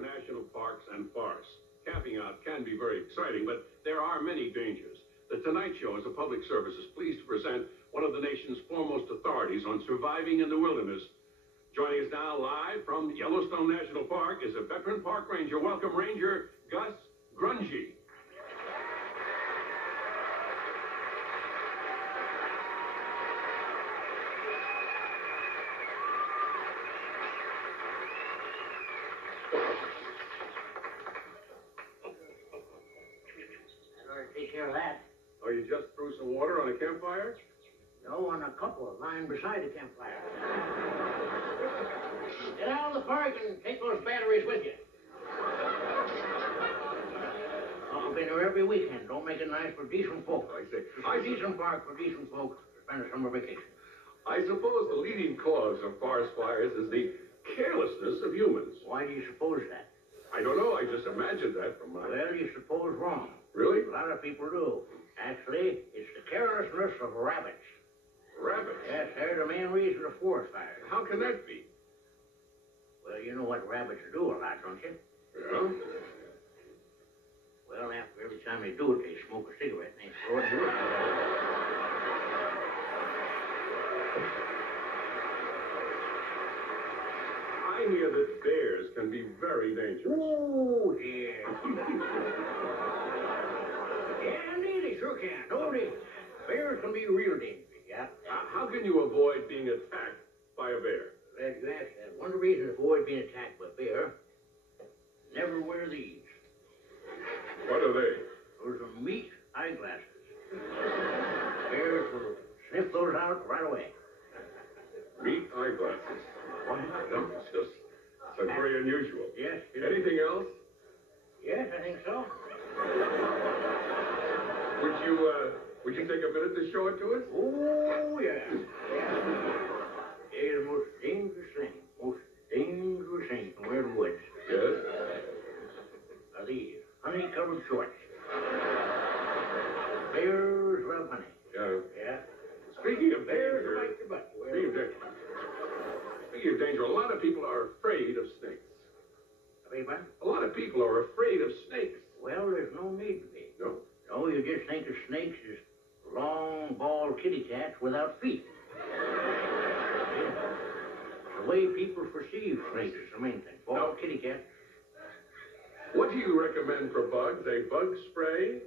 national parks and forests. Camping out can be very exciting, but there are many dangers. The Tonight Show, as a public service, is pleased to present one of the nation's foremost authorities on surviving in the wilderness. Joining us now live from Yellowstone National Park is a veteran park ranger. Welcome, Ranger Gus. Take care of that. Oh, you just threw some water on a campfire? No, on a couple lying beside the campfire. Get out of the park and take those batteries with you. I've been here every weekend. Don't make it nice for decent folk. I say. A decent park for decent folk to spend a summer vacation. I suppose the leading cause of forest fires is the carelessness of humans. Why do you suppose that? I don't know. I just imagined that from my... Well, you suppose wrong. Really? A lot of people do. Actually, it's the carelessness of rabbits. Rabbits? Yes, they're the main reason of forest fires. How can that be? Well, you know what rabbits do a lot, don't you? Yeah? Well, after every time they do it, they smoke a cigarette and they throw it in the woods. I hear that bears can be very dangerous. Oh, yeah. Yeah, indeed, they sure can. No, bears can be real dangerous, yeah. How can you avoid being attacked by a bear? Glad you asked that. One of the reasons to avoid being attacked by a bear, never wear these. What are they? Those are meat eyeglasses. Bears will sniff those out right away. Meat eyeglasses. What? No, it's very unusual. Yes. Anything else? Yes, I think so. Would you take a minute to show it to us? Oh, yeah. It's the most dangerous thing from where the woods. Yes? Are these honey-covered shorts. Bears love honey. Yeah. Yeah. Speaking of Bears danger, like your butt. speaking of danger, a lot of people are afraid of snakes. What? A lot of people are afraid of snakes. Well, there's no need to be. No? No, you just think of snakes as long, bald kitty cats without feet. The way people perceive snakes is the main thing. Bald kitty cats. What do you recommend for bugs? A bug spray?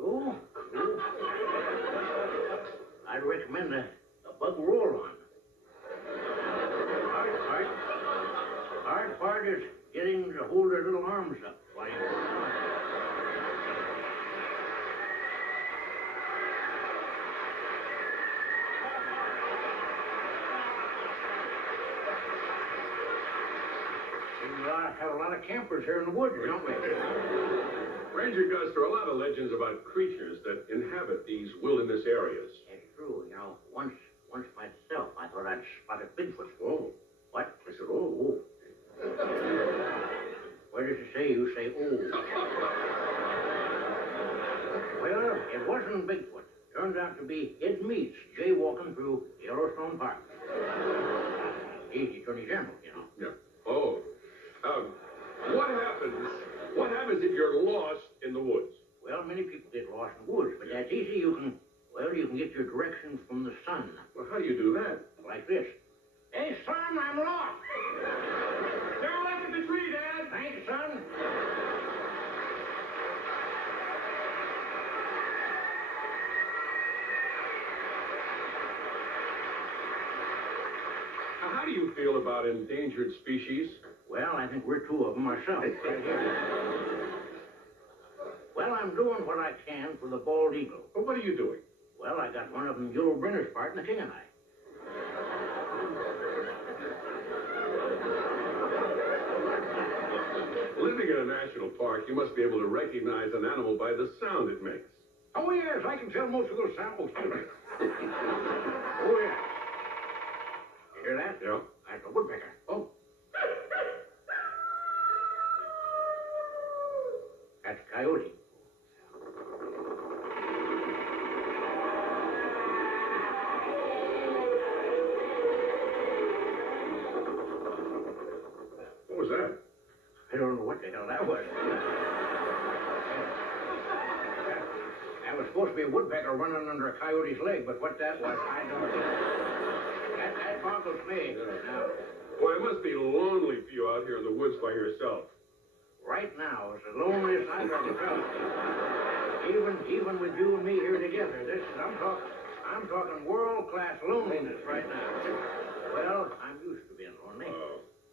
No. I'd recommend a bug roll-on. Hard part is getting them to hold their little arms up while you're going on. We have a lot of campers here in the woods, don't we? Ranger Gus, there are a lot of legends about creatures that inhabit these wilderness areas. It's true, you know. Once myself, I thought I'd spotted Bigfoot. Oh. What? I said, oh. What does it say? You say, oh. Well, it wasn't Bigfoot. Turned out to be Ed Meats jaywalking through Yellowstone Park. He's the Attorney General, you know. Yeah. Oh. What happens if you're lost in the woods? Well, many people get lost in the woods, but that's easy. You can get your directions from the sun. Well, how do you do that? Like this. Hey, son, I'm lost. Turn left at the tree, Dad. Thanks, son. Now, how do you feel about endangered species? Well, I think we're two of them ourselves. Right here. Well, I'm doing what I can for the bald eagle. Well, what are you doing? Well, I got one of them Yellow Brenner's part in the King and I. Living in a national park, you must be able to recognize an animal by the sound it makes. Oh, yes, I can tell most of those samples, too. Oh, yeah. You hear that? Yeah. That's a woodpecker. Oh. That's a coyote. was that? I don't know what the hell that was. That was supposed to be a woodpecker running under a coyote's leg, but what that was, I don't know. That boggles me. Now, Boy, it must be lonely for you out here in the woods by yourself. right now, it's the loneliest I've ever felt. Even with you and me here together, I'm talking world-class loneliness right now. Well, I'm used to being lonely.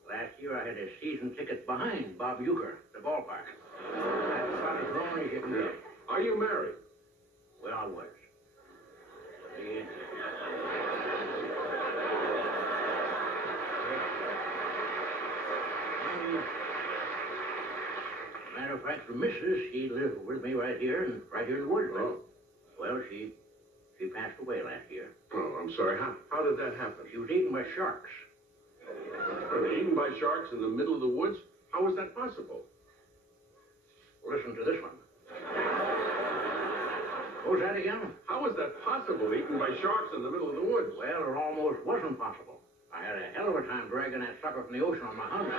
Last year I had a season ticket behind Bob Euchre, the ballpark. That's about as lonely as you can get. Are you married? Well, I was. Yeah. Matter of fact, the missus, she lived with me right here in the woods. Oh. Well, she passed away last year. Oh, I'm sorry. How did that happen? She was eaten by sharks. Eaten by sharks in the middle of the woods? How was that possible? Listen to this one. What was that again? How was that possible, eaten by sharks in the middle of the woods? Well, it almost wasn't possible. I had a hell of a time dragging that sucker from the ocean on my hunch.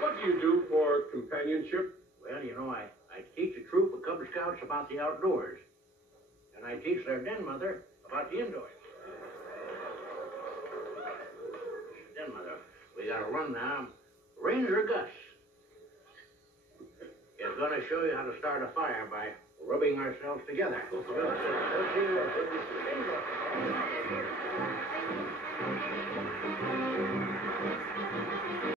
What do you do for companionship? Well, you know, I teach a troop of Cub Scouts about the outdoors. And I teach their den mother about the indoors. Den mother, we gotta run now. Ranger Gus is gonna show you how to start a fire by rubbing ourselves together. We'll see you.